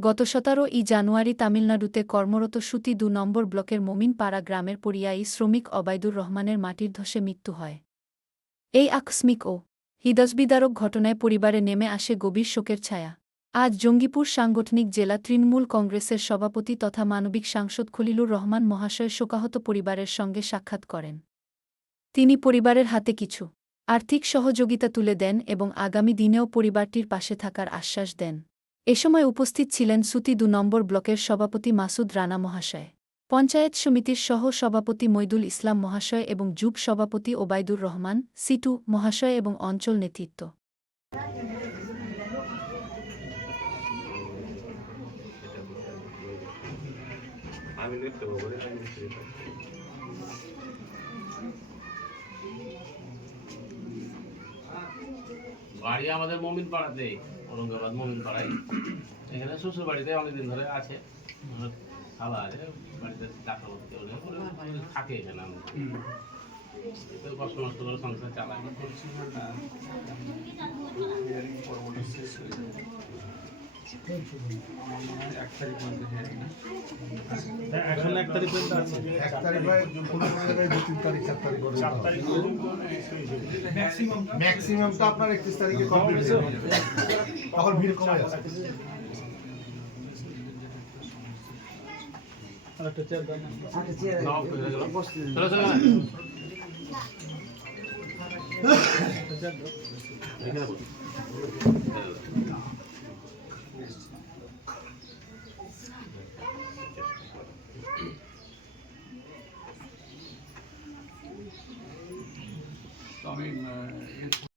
গত সতেরো ই জানুয়ারি তামিলনাড়ুতে কর্মরত সুতি দু নম্বর ব্লকের মোমিনপাড়া গ্রামের পরিযায়ী শ্রমিক অবায়দুর রহমানের মাটির ধসে মৃত্যু হয়। এই আকস্মিক ও হৃদয়বিদারক ঘটনায় পরিবারে নেমে আসে গভীর শোকের ছায়া। আজ জঙ্গিপুর সাংগঠনিক জেলা তৃণমূল কংগ্রেসের সভাপতি তথা মানবিক সাংসদ খলিলুর রহমান মহাশয় শোকাহত পরিবারের সঙ্গে সাক্ষাৎ করেন। তিনি পরিবারের হাতে কিছু আর্থিক সহযোগিতা তুলে দেন এবং আগামী দিনেও পরিবারটির পাশে থাকার আশ্বাস দেন। এ সময় উপস্থিত ছিলেন সুতি দু নম্বর ব্লকের সভাপতি মাসুদ রানা মহাশয়, পঞ্চায়েত সমিতির সহ সভাপতি মইদুল ইসলাম মহাশয় এবং যুব সভাপতি ওবায়দুর রহমান, সিটু মহাশয় এবং অঞ্চল নেতৃত্ব। আমি বাড়ি আমাদের মমিন পাড়াতে ঔরঙ্গাবাদ মমিন পাড়ায় এখানে শ্বশুর বাড়িতে অনেকদিন ধরে আছে। খালা আছে বাড়িতে টাকা ভর্তি হলে থাকে এখানে আমরা কষ্ট মষ্ট করে সংসার চালাই এখন এক তারিখ পর্যন্ত আছে এক তারিখ হয় কোনো জায়গায় দু তিন তারিখ চার তারিখ চার তারিখ ম্যাক্সিমাম তো আপনার একত্রিশ তারিখে কমপ্লিট তখন ভিড় কমে যাচ্ছে আর চেয়ার দাও না। নবাব হয়ে চলো চলো চেয়ার দাও। এখানে বসো। I mean, uh, it's